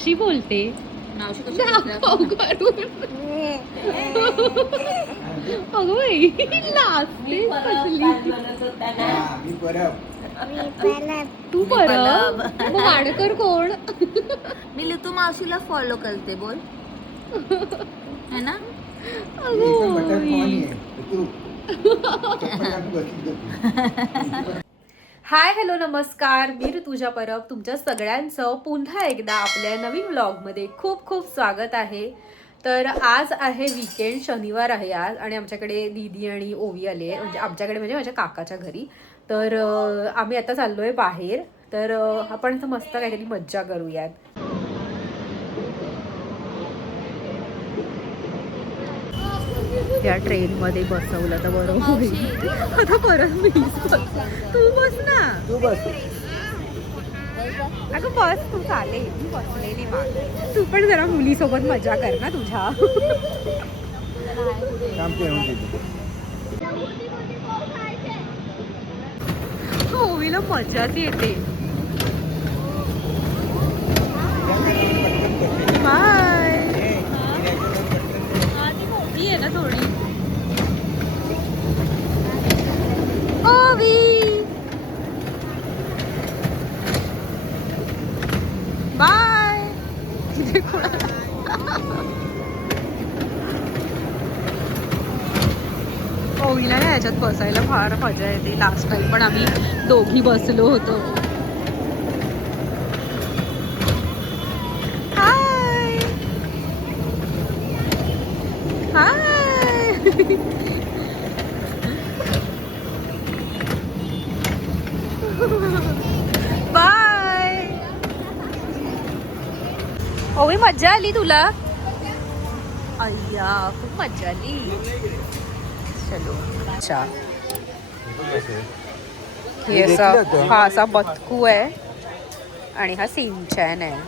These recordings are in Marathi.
कशी बोलते मावशी कशी दाखव करून. अगं बाई लाजते कसली. तू परब मग वाडकर कोण? मी लितू मावशीला फॉलो करते बोल है ना. हाय हॅलो नमस्कार, मी ऋतुजा परब. तुमच्या सगळ्यांचं पुन्हा एकदा आपल्या नवीन व्लॉगमध्ये खूप खूप स्वागत आहे. तर आज आहे वीकेंड, शनिवार आहे आज आणि आमच्याकडे दीदी आणि ओवी आले, म्हणजे आमच्याकडे म्हणजे माझ्या काकाच्या घरी. तर आम्ही आता चाललोय बाहेर. तर आपण असं मस्त काहीतरी मज्जा करूयात. या ट्रेन मध्ये बसवलं तर बरोबर होईल. आता परत मीच तू बस ना. तू बस. अगं बस तू, चालेल मी बसलेली मागे. तू पण जरा मुलीसोबत मजा कर ना तुझ्या. ओवीला मजाच येते. बाय. मोठी आहे ना थोडी. ओवी बाय. ओवीला ना याच्यात बसायला फार मजा येते. लास्ट टाइम पण आम्ही दोघी बसलो होतो. हाय हाय. बाय. ओवी मज्जा आली तुला? अय्या खूप मज्जा आली. चलो. अच्छा हे असं, हा असा बदकू आहे आणि हा सिंचन आहे.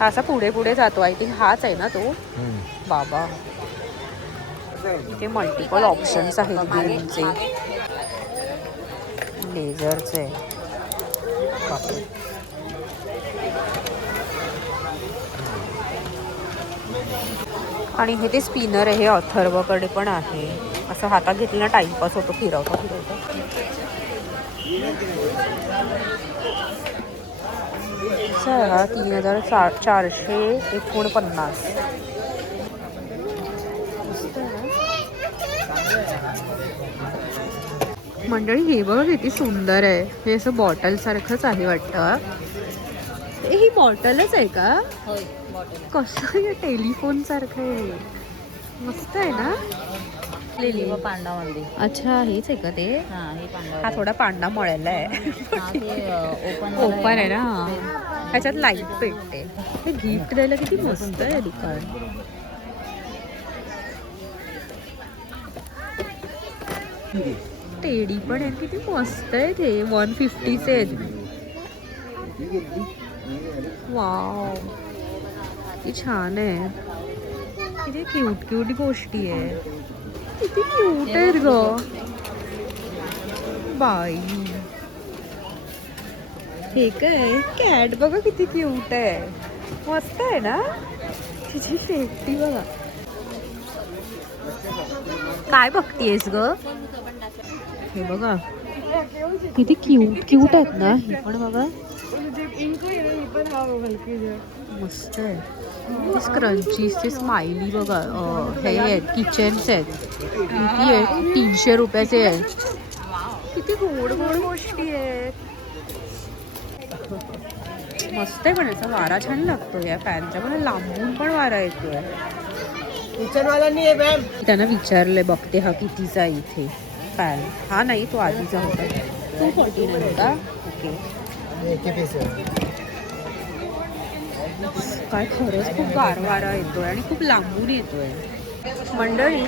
हा असा पुढे पुढे जातो. आय थिंक हाच आहे ना तो. बाबा इथे मल्टिपल ऑप्शन्स आहेत गेमचे. लेझरचे. आणि हे ते स्पिनर आहे, हे अथर्वकडे पण आहे. असं हातात घेतलेला टाइमपास होतो फिरवता फिरवता. हा 3449. मंडळी हे बघा किती सुंदर आहे. हे असं बॉटल सारखंच आहे वाटतं. ही बॉटलच आहे का? कसं आहे, टेलिफोन सारखं आहे. मस्त आहे ना. पांडा मध्ये. अच्छा हेच आहे का ते? हा थोडा पांडा मळायला आहे. ओपन आहे ना. ह्याच्यात लाईट पेटते. हे गिफ्ट द्यायला किती मस्त आहे दुकान. टेडी पण आहे, किती मस्त आहे ते. 150 आहेत. वाव किती छान आहे. किती क्यूट क्यूट गोष्टी आहे. किती क्यूट आहेत ग बाई. हे काय कॅट बघा किती क्यूट आहे. मस्त आहे ना. तिची शेपटी बघा. काय बघतीयस ग? हे बघा किती क्यूट क्यूट आहेत ना. ही पण बघा मस्त आहे. ते स्क्रंचीज, ते स्माइली बघा. हे आहेत किचन्स आहेत. किती आहेत? 300 रुपयाचे आहेत. किती गोड गोड गोष्टी आहेत. मस्त आहे. पण याचा वारा छान लागतो या फॅनच्या. मला लांबून पण वारा येतोय. त्यांना विचारलंय, बघते हा कितीचा आहे इथे फॅन. हा नाही, तो आधीचा होता. 249 होता. ओके. काय खरंच खूप वारा येतोय आणि खूप लांबून येतोय. मंडळी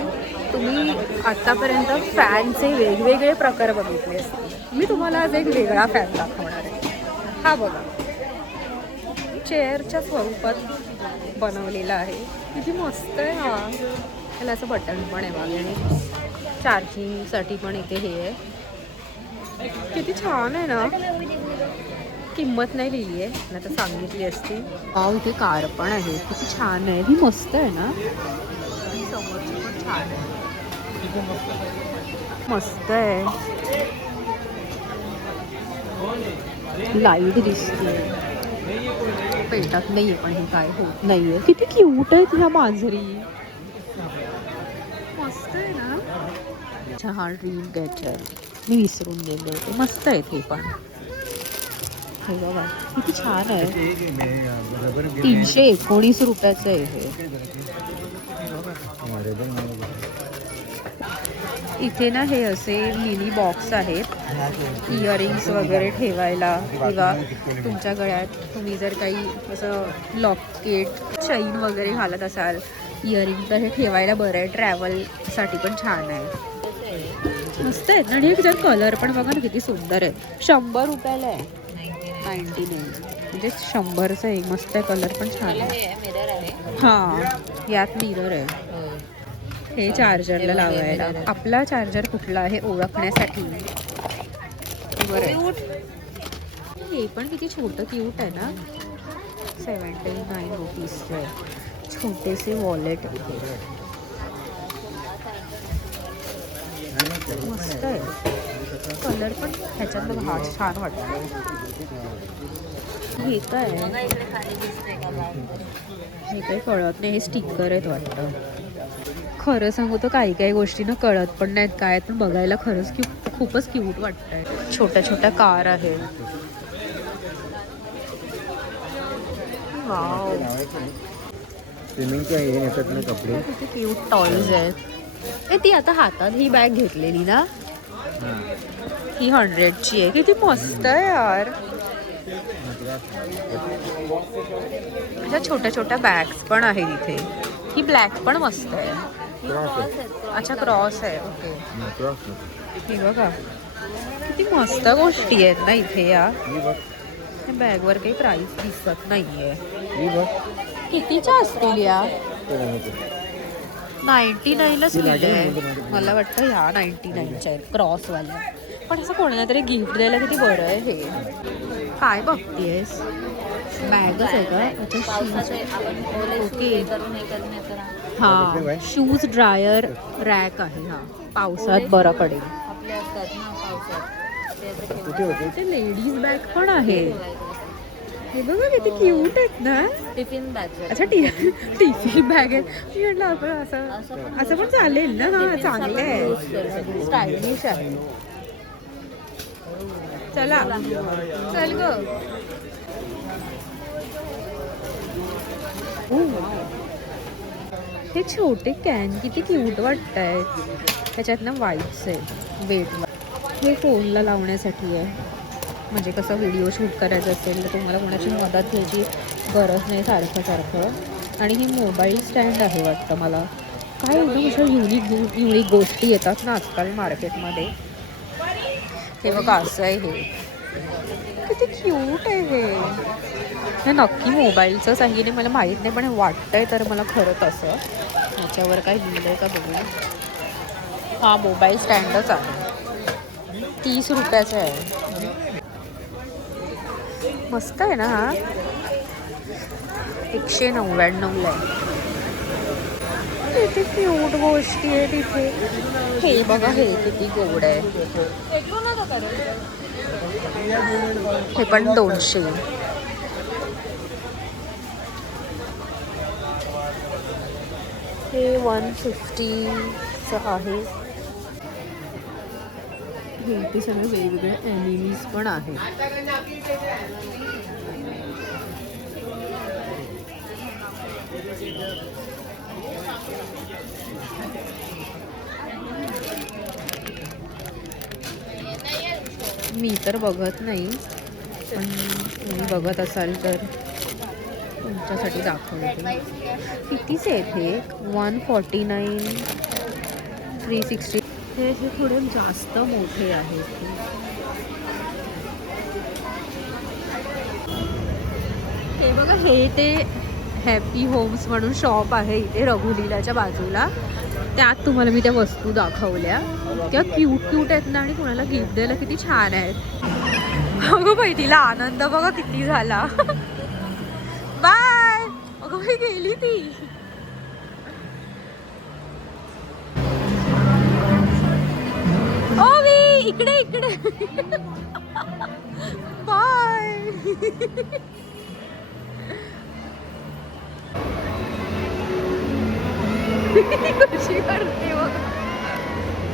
तुम्ही आतापर्यंत फॅनचे वेगवेगळे प्रकार बघितले असतील. मी तुम्हाला आज एक वेगळा फॅन दाखवणार आहे. हा बघा चेअरच्या स्वरूपात बनवलेला आहे. किती मस्त आहे हा. त्याला असं बटन पण आहे मागे. चार्जिंगसाठी पण इथे हे आहे. किती छान आहे ना. किंमत नाही लिहिली आहे, नाही तर सांगितली असती. वाव, इथे कार पण आहे, किती छान आहे. ही मस्त आहे ना, आणि समोरची पण छान आहे, मस्त आहे. लाईट दिसते, पेटात नाहीये पण हे काय होत नाहीये. किती क्यूट आहेत ह्या मांजरी, मस्त आहे ना. अच्छा, हा ड्रीम कॅचर मी विसरून गेले होते. मस्त आहेत हे पण. हे बघा किती छान आहे. 319 रुपयाचं आहे हे. इथे ना हे असे मिनी बॉक्स आहेत इयरिंग्स वगैरे ठेवायला, किंवा तुमच्या गळ्यात तुम्ही जर काही असं लॉकेट चैन वगैरे घालत असाल इयरिंग, तर हे ठेवायला बरं आहे. ट्रॅव्हलसाठी पण छान आहे, मस्त आहेत. आणि जर कलर पण बघा ना किती सुंदर आहे. 100 रुपयाला आहे, 99 म्हणजे 100चं आहे. मस्त आहे, कलर पण छान आहे. मिरर आहे. हां, यात मिरर आहे. हे चार्जरला लावायला. आपला चार्जर कुठला आहे ओळखण्यासाठी बरं. हे पण किती छोटं क्यूट आहे ना, 79 रुपीजचं आहे. छोटेसे वॉलेट मस्त आहे. कलर पण ह्याच्यात बघा, हा छान वाटतो. हे काय आहे? हे काही कळत नाही, हे स्टिकर आहेत वाटतं. खरं सांगू तर काही काही गोष्टी ना कळत पण नाहीत काय, पण बघायला खरंच खूपच क्यूट वाटतंय. छोट्या छोट्या कार आहेत. वाव, स्विमिंगच्या हे येतात ना कपडे, किती क्यूट टॉयज आहेत. ए, ती आता हातात ही बॅग घेतलेली ना, ही 100ची आहे. किती मस्त आहे यार. अशा छोट्या छोट्या बॅग्स पण आहेत इथे. ही ब्लॅक पण मस्त आहे. अच्छा, क्रॉस आहे. ओके, ही बघा किती मस्त गोष्टी आहेत ना इथे. या बॅगवर काही प्राइस दिसत नाहीये. कितीच्या असतील या? 99लाच लिहिलंय. मला वाटतं ह्या 99च्या आहेत क्रॉसवाल्या. पण असं कोणाला तरी गिफ्ट द्यायला किती बरं आहे हे. काय बघतीयस? बॅगच आहे का? अच्छा, शूज. ओके, हां, शूज ड्रायर रॅक आहे. हा, पावसात बरं पडेल. लेडीज बॅग पण आहे. हे बघा किती क्यूट आहेत ना. Tiffin bag. अच्छा, टिफिन बॅग आहे. मी म्हटलं आपण असं पण चालेल ना. हा, चांगलं आहे, स्टायलिश आहे. चला, चल ग. हे छोटे कॅन किती क्यूट वाटत आहेत. त्याच्यात ना वाईप्स आहेत, वेट. हे फोनला लावण्यासाठी आहे, म्हणजे कसं व्हिडिओ शूट करायचं असेल तर तुम्हाला कोणाची मदत घ्यायची गरज नाही सारखं. आणि ही मोबाईल स्टँड आहे वाटतं मला. काय एकदम अशा युनिक गोष्टी येतात ना आजकाल मार्केटमध्ये. हे बघा, असं आहे. हे किती क्यूट आहे. हे नक्की मोबाईलचंच आहे की नाही मला माहीत नाही, पण वाटतंय तर मला खरंच असं. ह्याच्यावर काय लिहिलं आहे का बघूया. हा, मोबाईल स्टँडच आहे. 30 रुपयाचं आहे. मस्त आहे ना हा. 199ला आहे. किती क्यूट गोष्टी आहे तिथे. हे बघा, हे किती गोड आहे. हे पण 200. हे 150चं आहे. हे इथे सगळे वेगवेगळे ॲनिमीज पण आहेत. मी तर बघत नाही, पण तुम्ही बघत असाल तर तुमच्यासाठी दाखवते. कितीचे आहेत हे? 149, 360. हे थोडे जास्त मोठे आहेत. हे बघा, हे ते हॅपी होम्स म्हणून शॉप आहे इथे रघुलीलाच्या बाजूला. त्यात तुम्हाला मी त्या वस्तू दाखवल्या. त्या क्यूट आहेत ना, आणि कोणाला गिफ्ट द्यायला किती छान आहेत. अगं बाई तिला आनंद बघा किती झाला. बाय. अगं बाई गेली ती. ओवी इकडे इकडे. बाय. कशी करते बघ.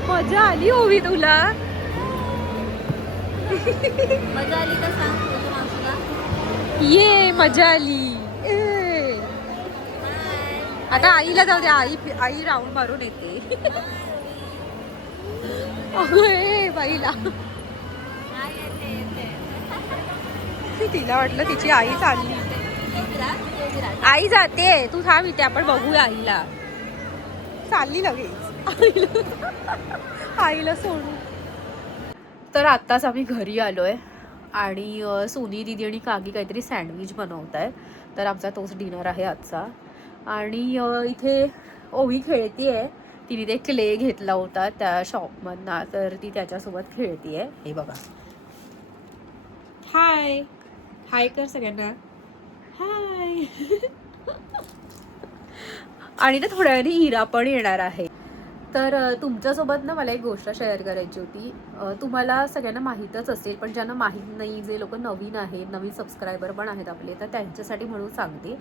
मजा आली ओवी तुला. मजा आली का सांग ऋतू मावशीला. ये मजा आली. ए. आता आईला जाऊ दे. आई राऊंड मारून येते. अगं ए बाईला. तिला वाटलं तिची आई चालली. आई जाते तू थांब इथे आपण बघूया आईला. चालली लगेच आईला सोडून. तर आत्ताच आम्ही घरी आलोय आणि सोनी दीदी आणि काकी काहीतरी सँडविच बनवत आहे. तर आमचा तोच डिनर आहे आजचा. आणि इथे ओवी खेळतीये. तिने ते क्ले घेतला होता त्या शॉपमधनं, तर ती त्याच्यासोबत खेळतीये. हे बघा. हाय हाय कर सगळ्यांना. हाय. आणि ना थोड्या वेळाने इरा पण येणार आहे. तर तुमच्यासोबत ना मला एक गोष्ट शेअर करायची होती. तुम्हाला सगळ्यांना माहीतच असेल, पण ज्यांना माहीत नाही, जे लोक नवीन आहेत, नवीन सबस्क्रायबर पण आहेत आपले, तर त्यांच्यासाठी म्हणून सांगते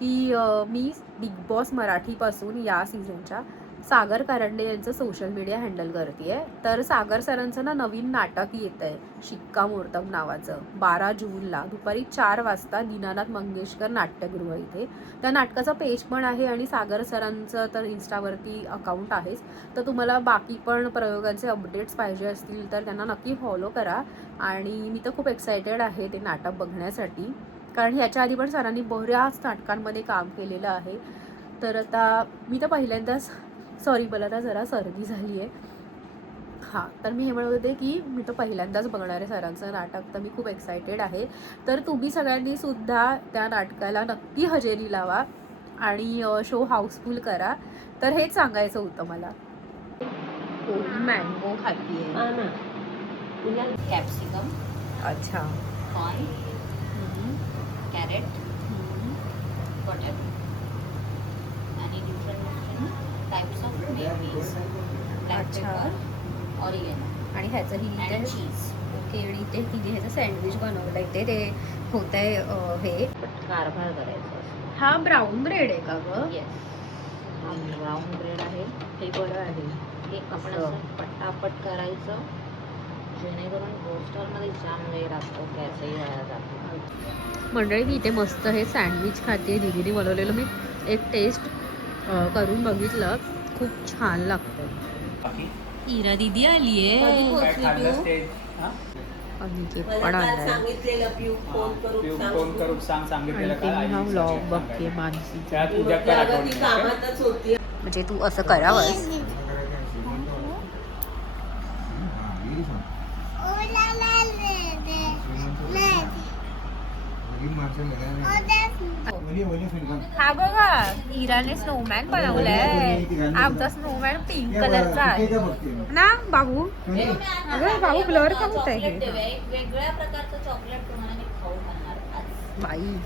की मी बिग बॉस मराठीपासून या सीझनच्या सागर कारंडे यांचं सोशल मीडिया हँडल करते आहे. तर सागर सरांचं ना नवीन नाटक येत आहे शिक्कामोर्तब नावाचं. 12 जूनला दुपारी 4 वाजता दीनानाथ मंगेशकर नाट्यगृह इथे. त्या नाटकाचा पेज पण आहे आणि सागर सरांचं तर इन्स्टावरती अकाउंट आहेच. तर तुम्हाला बाकी पण प्रयोगांचे अपडेट्स पाहिजे असतील तर त्यांना नक्की फॉलो करा. आणि मी तर खूप एक्सायटेड आहे ते नाटक बघण्यासाठी, कारण ह्याच्या आधी पण सरांनी बऱ्याच नाटकांमध्ये काम केलेलं आहे. तर आता मी तर पहिल्यांदाच सॉरी मला आता जरा सर्दी झाली आहे. हां, तर मी हे म्हणत होते की मी तर पहिल्यांदाच बघणार आहे सरांचं नाटक, तर मी खूप एक्सायटेड आहे. तर तुम्ही सगळ्यांनी सुद्धा त्या नाटकाला नक्की हजेरी लावा आणि शो हाऊसफुल करा. तर हेच सांगायचं होतं मला. मँगो खाती आहे. कॅप्सिकम, अच्छा. कॉर्न, कॅरेट, बटर आणि different types of mayonnaise, black paper, oregano आणि ह्याचं ही अँड चीज. ओके. आणि इथे तिने ह्याचं सँडविच बनवलं इथे. ते होत आहे हे कारभार करायचा असतो. हा ब्राऊन ब्रेड आहे का गं? येस, हा ब्राऊन ब्रेड आहे. हे बरं आहे. हे आपण असं पटापट करायचं, जेणेकरून रोस्टरमध्ये जाम वेळ लागतो, गॅसही वाया जातो. मंडळी मी इथे मस्त हे सँडविच खाते. दीदीने बनवलेलं मी एक टेस्ट करून बघितलं, खूप छान लागतं. इरा दीदी आली आहे. पण आलाय. आणि हा व्लॉग बघते मानसी. म्हणजे तू असं करावंस. हा बघा, इराने स्नोमॅन बनवलाय. आमचा स्नोमॅन पिंक कलरचा आहे ना बाबू. अगं बाबू ब्लर का होत आहे हे? वेगवेगळ्या प्रकारचं चॉकलेट तुम्हाला मी खाऊ घालणार आज. बाई.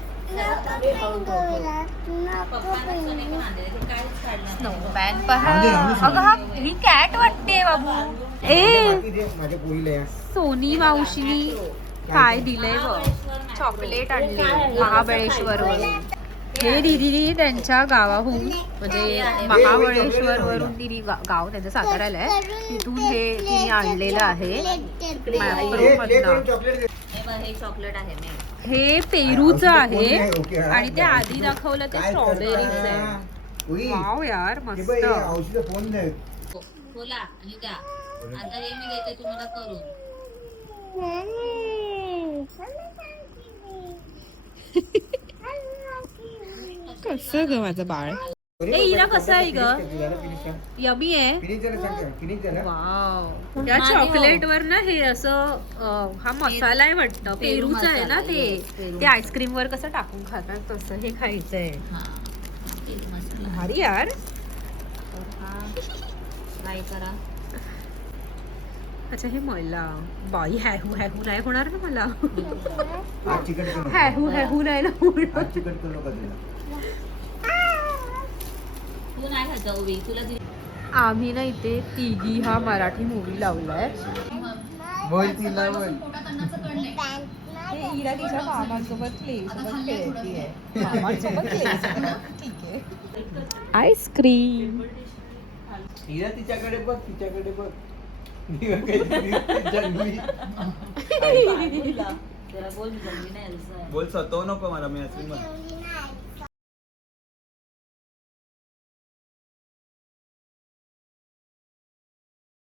स्नोमॅन पहा. अगं हा ही कॅट वाटते बाबू. ए सोनी मावशीनी काय दिलंय बघ. चॉकलेट आणले महाबळेश्वर वरून. हे दीदीने त्यांच्या गावाहून म्हणजे महाबळेश्वर वरून तिने गाव त्यांचं साताऱ्याला आहे, तिथून हे तिने आणलेलं आहे. हे चॉकलेट आहे मी. हे पेरूचं आहे आणि ते आधी दाखवलं ते स्ट्रॉबेरीचं आहे. वाव यार मस्त. खोला आणि द्या. आता हे मी देते तुम्हाला करून. कसं ग माझं बाळ. ए इरा कसं आहे ग? यमी आहे. वाव. या चॉकलेट वर ना हे असं हा मसाला आहे वाटतं, पेरूचा आहे ना ते आईस्क्रीम वर कसं टाकून खातात तसं हे खायचंय. भारी यार. ट्राय करा. अच्छा हे मला बाई हॅहू हॅहू नाही होणार ना मला आज चिकट करू नका. हॅहू हॅहू नाही ना होणार. आज चिकट करू नका तुला. तू नाही खायचं उभी तुला आम्ही ना इथे तिघी हा मराठी मूवी लावलाय. बोल तिला बोल. इरा तिच्या मामासोबत खेळतीये. आईस्क्रीम. हिरा तिच्याकडे बघ तिच्याकडे बघ. हिरा काहीतरी जंगली. त्याला बोल मी जमली नाही बोल सतव नको मला मी आईस्क्रीम